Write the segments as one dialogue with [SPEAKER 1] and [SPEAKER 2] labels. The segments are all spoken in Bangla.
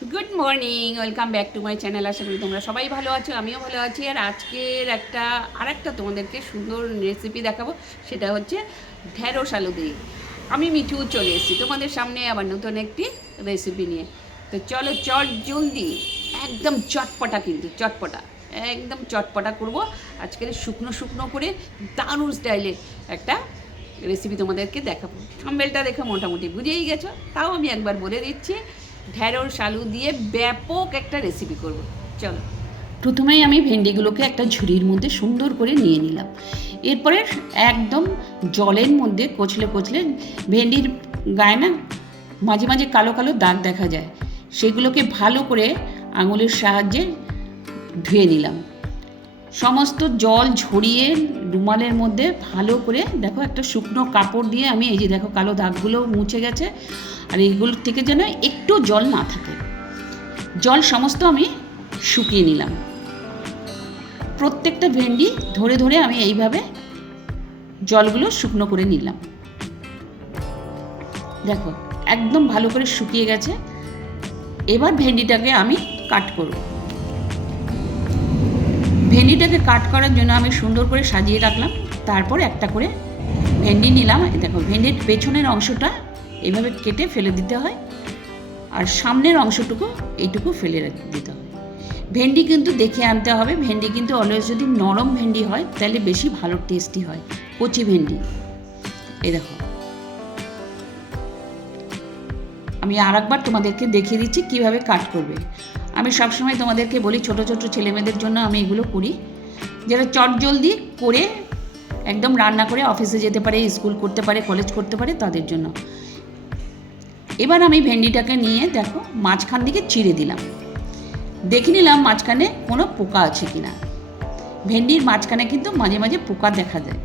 [SPEAKER 1] Good morning welcome back to my channel আশা করি তোমরা সবাই ভালো আছো, আমিও ভালো আছি। আর আজকের একটা আর একটা তোমাদেরকে সুন্দর রেসিপি দেখাবো, সেটা হচ্ছে ঢেঁড়স আলু দিয়ে। আমি মিঠু চলে এসেছি তোমাদের সামনে আবার নতুন একটি রেসিপি নিয়ে। তো চলো, চট জলদি, একদম চটপটা কিন্তু, চটপটা, একদম চটপটা করব। আজকের শুকনো শুকনো করে দারুণ স্টাইলে একটা রেসিপি তোমাদেরকে দেখাবো। থাম্বেলটা দেখে মোটামুটি বুঝেই গেছো, তাও আমি একবার বলে দিচ্ছি। ঢ্যাঁড়স আলু দিয়ে ব্যাপক একটা রেসিপি করব। চলো। প্রথমেই আমি ভেন্ডিগুলোকে একটা ঝুড়ির মধ্যে সুন্দর করে নিয়ে নিলাম। এরপরে একদম জলের মধ্যে কচলে কচলে ভেন্ডির গায়ে না মাঝে মাঝে কালো কালো দাগ দেখা যায়, সেগুলোকে ভালো করে আঙুলের সাহায্যে ধুয়ে নিলাম। সমস্ত জল ঝরিয়ে রুমালের মধ্যে ভালো করে দেখো একটা শুকনো কাপড় দিয়ে আমি এই যে দেখো কালো দাগগুলো মুছে গেছে আর এইগুলোর থেকে যেন একটু জল না থাকে। জল সমস্ত আমি শুকিয়ে নিলাম। প্রত্যেকটা ভেন্ডি ধরে ধরে আমি এইভাবে জলগুলো শুকনো করে নিলাম। দেখো, একদম ভালো করে শুকিয়ে গেছে। এবার ভেন্ডিটাকে আমি কাট করব। ভেন্ডিটাকে কাট করার জন্য আমি সুন্দর করে সাজিয়ে রাখলাম। তারপর একটা করে ভেন্ডি নিলাম। দেখো, ভেন্ডির পেছনের অংশটা এভাবে কেটে ফেলে দিতে হয় আর সামনের অংশটুকু এইটুকু ফেলে দিতে হয়। ভেন্ডি কিন্তু দেখে আনতে হবে। ভেন্ডি কিন্তু অলওয়েজ যদি নরম ভেন্ডি হয়, তাহলে বেশি ভালো টেস্টি হয়। কচি ভেন্ডি। এই দেখো। আমি আর একবার তোমাদেরকে দেখিয়ে দিচ্ছি কীভাবে কাট করবে। আমি সবসময় তোমাদেরকে বলি, ছোট ছোট ছেলেমেয়েদের জন্য আমি এগুলো করি। যারা চট জলদি করে একদম রান্না করে অফিসে যেতে পারে, স্কুল করতে পারে কলেজ করতে পারে, তাদের জন্য। এবার আমি ভেন্ডিটাকে নিয়ে দেখো মাঝখান দিকে চিড়ে দিলাম। দেখে নিলাম মাঝখানে কোনো পোকা আছে কি না ভেন্ডির মাঝখানে কিন্তু মাঝে মাঝে পোকা দেখা যায়।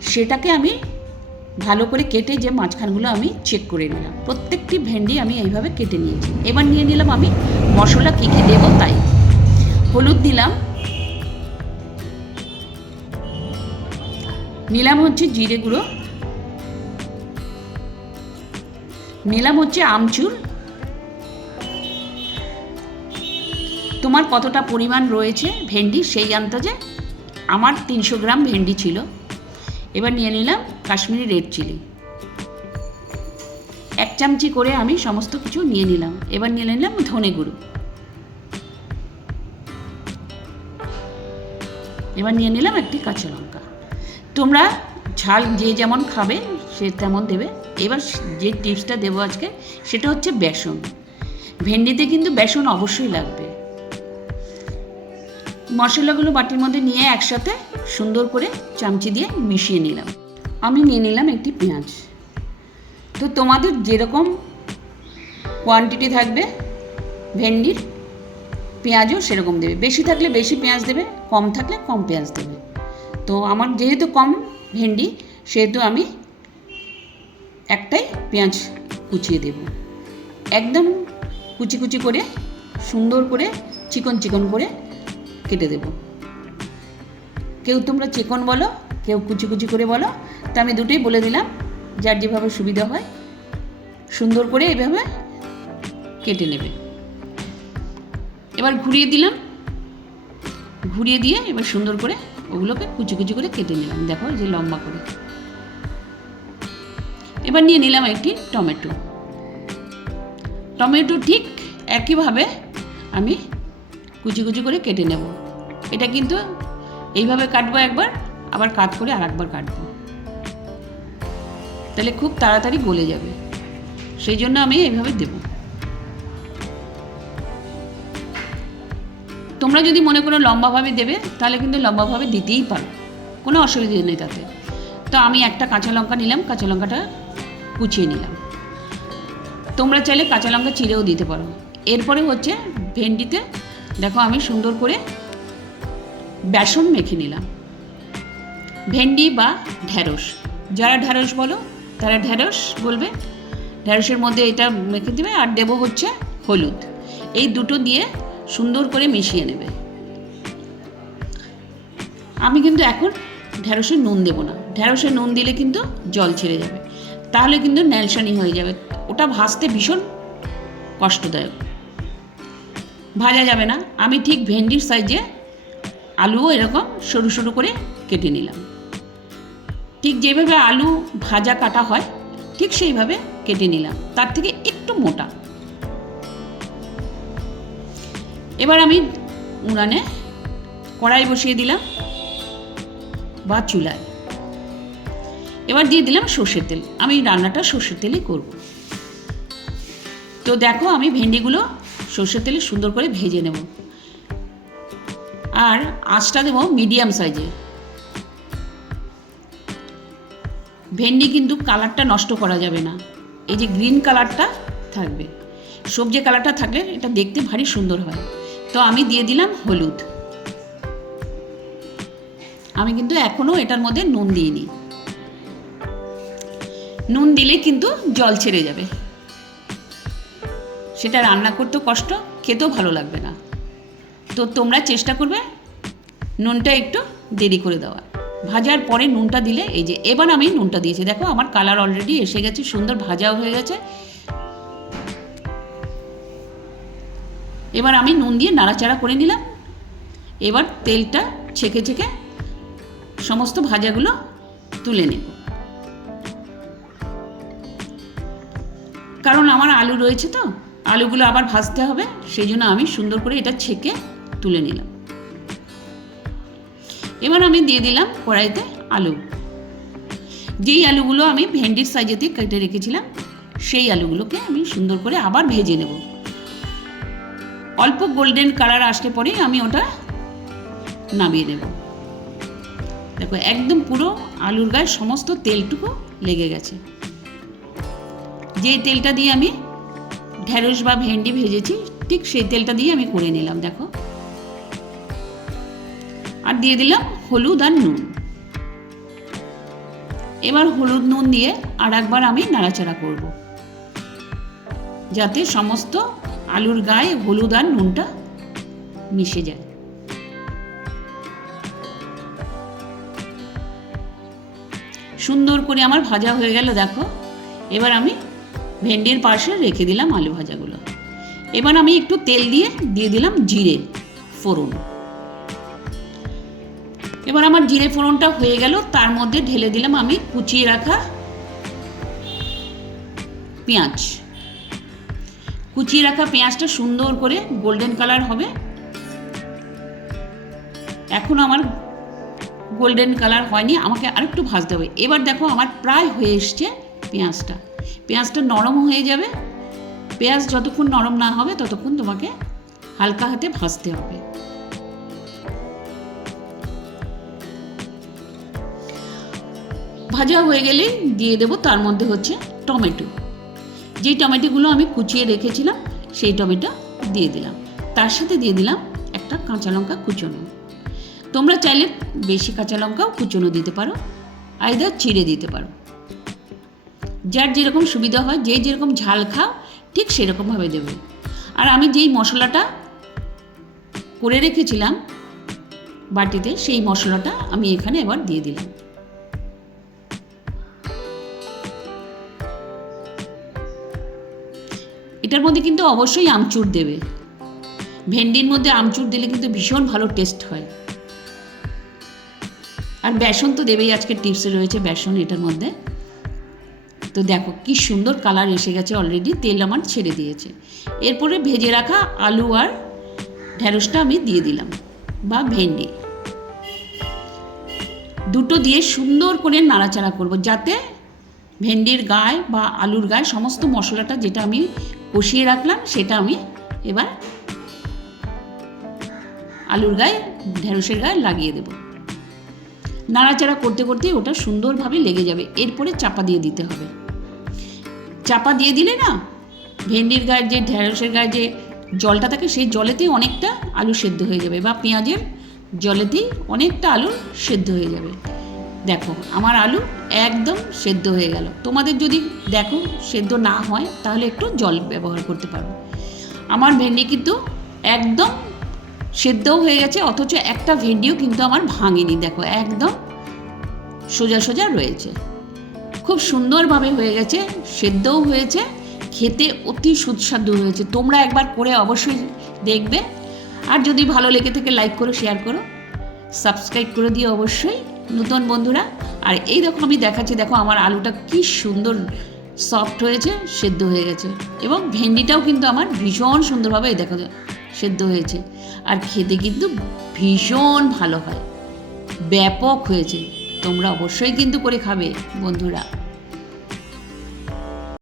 [SPEAKER 1] সেটাকে আমি ভালো করে কেটে যে মাঝখানগুলো আমি চেক করে নিলাম। প্রত্যেকটি ভেন্ডি আমি এইভাবে কেটে নিয়েছি। এবার নিয়ে নিলাম আমি মশলা কী কী দেবো তাই। হলুদ দিলাম। নিলাম হচ্ছে জিরে গুঁড়ো। নিলাম হচ্ছে আমচুর। তোমার কতটা পরিমাণ রয়েছে ভেন্ডি সেই আন্দাজে? আমার তিনশো গ্রাম ভেন্ডি ছিল। এবার নিয়ে নিলাম কাশ্মীরি রেড চিলি। এক চামচি করে আমি সমস্ত কিছু নিয়ে নিলাম। এবার নিয়ে নিলাম ধনে গুঁড়ো। এবার নিয়ে নিলাম একটি কাঁচা লঙ্কা। তোমরা ঝাল যে যেমন খাবে সে তেমন দেবে। এবার যে টিপসটা দেবো আজকে, সেটা হচ্ছে বেসন। ভেন্ডিতে কিন্তু বেসন অবশ্যই লাগবে। মশলাগুলো বাটির মধ্যে নিয়ে একসাথে সুন্দর করে চামচি দিয়ে মিশিয়ে নিলাম। আমি নিয়ে নিলাম একটি পেঁয়াজ। তো তোমাদের যেরকম কোয়ান্টিটি থাকবে, ভেন্ডির পেঁয়াজও সেরকম দেবে। বেশি থাকলে বেশি পেঁয়াজ দেবে, কম থাকলে কম পেঁয়াজ দেবে। তো আমার যেহেতু কম ভেন্ডি, সেহেতু আমি একটাই পেঁয়াজ কুচিয়ে দেব। একদম কুচি কুচি করে, সুন্দর করে, চিকন চিকন করে কেটে দেব। কেউ তোমরা চিকন বলো, কেউ কুচি কুচি করে বলো, তা আমি দুটোই বলে দিলাম, যার যেভাবে সুবিধা হয় সুন্দর করে এভাবে কেটে নেবে। এবার ঘুরিয়ে দিলাম। ঘুরিয়ে দিয়ে এবার সুন্দর করে ওগুলোকে কুচি কুচি করে কেটে নিলাম। দেখো যে লম্বা করে। এবার নিয়ে নিলাম একটি টমেটো। টমেটো ঠিক একইভাবে আমি কুচি কুচি করে কেটে নেব। এটা কিন্তু এইভাবে কাটবো একবার, আবার কাট করে আর একবার কাটবো। তাহলে খুব তাড়াতাড়ি গলে যাবে। সেই জন্য আমি এইভাবে দেব। তোমরা যদি মনে করো লম্বাভাবে দেবে, তাহলে কিন্তু লম্বাভাবে দিতেই পারো। কোনো অসুবিধা নেই তাতে। তো আমি একটা কাঁচা লঙ্কা নিলাম, কাঁচা লঙ্কাটা কুচিয়ে নিলাম। তোমরা চাইলে কাঁচা লঙ্কা চিড়েও দিতে পারো। এরপরে হচ্ছে ভেন্ডিতে দেখো আমি সুন্দর করে বেসন মেখে নিলাম। ভেন্ডি বা ঢ্যাঁড়স যারা ঢ্যাঁড়স বলো, তারা ঢ্যাঁড়স বলবে। ঢ্যাঁড়সের মধ্যে এটা মেখে দেবে আর দেবো হচ্ছে হলুদ। এই দুটো দিয়ে সুন্দর করে মিশিয়ে নেবে। আমি কিন্তু এখন ঢ্যাঁড়সে নুন দেবো না। ঢ্যাঁড়সে নুন দিলে কিন্তু জল ছেড়ে যাবে। তাহলে কিন্তু ন্যালসানি হয়ে যাবে। ওটা ভাজতে ভীষণ কষ্টদায়ক। ভাজা যাবে না। আমি ঠিক ভেন্ডির সাইজে আলুও এরকম সরু সরু করে কেটে নিলাম। ঠিক যেভাবে আলু ভাজা কাটা হয়, ঠিক সেইভাবে কেটে নিলাম। তার থেকে একটু মোটা। এবার আমি উনানে কড়াই বসিয়ে দিলাম বা চুলায়। এবার দিয়ে দিলাম সর্ষের তেল। আমি রান্নাটা সর্ষের তেলেই করব। তো দেখো আমি ভেন্ডিগুলো সর্ষের তেলে সুন্দর করে ভেজে নেব। আর আঁচটা দেবো মিডিয়াম সাইজে। ভেন্ডি কিন্তু কালারটা নষ্ট করা যাবে না। এই যে গ্রিন কালারটা থাকবে। সবজি কালারটা থাকলে এটা দেখতে ভারী সুন্দর হয়। তো আমি দিয়ে দিলাম হলুদ। আমি কিন্তু এখনও এটার মধ্যে নুন দিইনি। নুন দিলে কিন্তু জল ছেড়ে যাবে। সেটা রান্না করতেও কষ্ট, খেতেও ভালো লাগবে না। তো তোমরা চেষ্টা করবে নুনটা একটু দেরি করে দেওয়া ভাজার পরে নুনটা দিলে, এই যে এবার আমি নুনটা দিয়েছি। দেখো আমার কালার অলরেডি এসে গেছে, সুন্দর ভাজাও হয়ে গেছে। এবার আমি নুন দিয়ে নাড়াচাড়া করে নিলাম। এবার তেলটা ছেঁকে ছেঁকে সমস্ত ভাজাগুলো তুলে নেব। কারণ আমার আলু রয়েছে তো। আলুগুলো আবার ভাজতে হবে, সেই জন্য আমি সুন্দর করে এটা ছেঁকে তুলে নিলাম। এবার আমি দিয়ে দিলাম কড়াইতে আলু। যেই আলুগুলো আমি ভেন্ডির সাইজেতে কেটে রেখেছিলাম, সেই আলুগুলোকে আমি সুন্দর করে আবার ভেজে নেব। অল্প গোল্ডেন কালার আসলে পরেই আমি ওটা নামিয়ে নেব। দেখো, একদম পুরো আলুর গায়ে সমস্ত তেলটুকু লেগে গেছে। যে তেলটা দিয়ে আমি ঢেঁড়স বা ভেন্ডি ভেজেছি, ঠিক সেই তেলটা দিয়ে আমি করে নিলাম, দেখো। আর দিয়ে দিলাম হলুদ আর নুন। এবার হলুদ নুন দিয়ে আর একবার আমি নাড়াচাড়া করব। যাতে সমস্ত আলুর গায়ে হলুদ আর নুনটা মিশে যায়। সুন্দর করে আমার ভাজা হয়ে গেল, দেখো। এবার আমি ভেন্ডির পাশে রেখে দিলাম আলু ভাজাগুলো। এবার আমি একটু তেল দিয়ে দিয়ে দিলাম জিরে ফোড়ন। এবার আমার জিরে ফোড়নটা হয়ে গেল, তার মধ্যে ঢেলে দিলাম আমি কুচিয়ে রাখা পেঁয়াজ। কুচিয়ে রাখা পেঁয়াজটা সুন্দর করে গোল্ডেন কালার হবে। এখন আমার গোল্ডেন কালার হয়নি, আমাকে আরেকটু ভাজতে হবে। এবার দেখো আমার প্রায় হয়ে এসছে পেঁয়াজটা। পেঁয়াজটা নরম হয়ে যাবে। পেঁয়াজ যতক্ষণ নরম না হবে, ততক্ষণ তোমাকে হালকা হাতে ভাজতে হবে। ভাজা হয়ে গেলে দিয়ে দেবো, তার মধ্যে হচ্ছে টমেটো। যেই টমেটোগুলো আমি কুচিয়ে রেখেছিলাম, সেই টমেটো দিয়ে দিলাম। তার সাথে দিয়ে দিলাম একটা কাঁচা লঙ্কা কুচনো। তোমরা চাইলে বেশি কাঁচা লঙ্কাও কুচনো দিতে পারো আয়দা চিড়ে দিতে পারো। যার যেরকম সুবিধা হয়, যে যেরকম ঝাল খাও, ঠিক সেরকমভাবে দেবে। আর আমি যেই মশলাটা করে রেখেছিলাম বাটিতে, সেই মশলাটা আমি এখানে এবার দিয়ে দিলাম। এটার মধ্যে কিন্তু অবশ্যই আমচুর দেবে। ভেন্ডির মধ্যে আমচুর দিলে কিন্তু ভীষণ ভালো টেস্ট হয়। আর বেসন তো দেবেই, আজকে টিপসে রয়েছে বেসন এটার মধ্যে। তো দেখো কি সুন্দর কালার এসে গেছে অলরেডি তেল আমার ছেড়ে দিয়েছে। এরপরে ভেজে রাখা আলু আর ঢ্যাঁড়সটা আমি দিয়ে দিলাম, বা ভেন্ডি। দুটো দিয়ে সুন্দর করে নাড়াচাড়া করব, যাতে ভেন্ডির গায়ে বা আলুর গায়ে সমস্ত মশলাটা যেটা আমি কষিয়ে রাখলাম, সেটা আমি এবার আলুর গায়ে, ঢেঁড়সের গায়ে লাগিয়ে দেব। নাড়াচাড়া করতে করতে ওটা সুন্দরভাবে লেগে যাবে। এরপরে চাপা দিয়ে দিতে হবে। চাপা দিয়ে দিলে না ভেন্ডির গায়ের যে, ঢেঁড়সের গায়ে যে জলটা থাকে, সেই জলেতেই অনেকটা আলু সেদ্ধ হয়ে যাবে বা পেঁয়াজের জলেতেই অনেকটা আলু সেদ্ধ হয়ে যাবে। দেখো, আমার আলু একদম সেদ্ধ হয়ে গেল। তোমাদের যদি দেখো সেদ্ধ না হয়, তাহলে একটু জল ব্যবহার করতে পারো। আমার ভেন্ডি কিন্তু একদম সেদ্ধও হয়ে গেছে, অথচ একটা ভেন্ডিও কিন্তু আমার ভাঙেনি। দেখো, একদম সোজা সোজা রয়েছে। খুব সুন্দরভাবে হয়ে গেছে, সেদ্ধও হয়েছে, খেতে অতি সুস্বাদু হয়েছে। তোমরা একবার করে অবশ্যই দেখবে। আর যদি ভালো লেগে থেকে লাইক করো শেয়ার করো সাবস্ক্রাইব করে দিও অবশ্যই, নতুন বন্ধুরা। আর এই দেখো, আমি দেখাচ্ছি, দেখো আমার আলুটা কি সুন্দর সফট হয়েছে, সেদ্ধ হয়ে গেছে। এবং ভেন্ডিটাও কিন্তু আমার ভীষণ সুন্দরভাবে এই দেখো, সেদ্ধ হয়েছে। আর খেতে কিন্তু ভীষণ ভালো হয়। ব্যাপক হয়েছে। তোমরা অবশ্যই কিন্তু করে খাবে বন্ধুরা।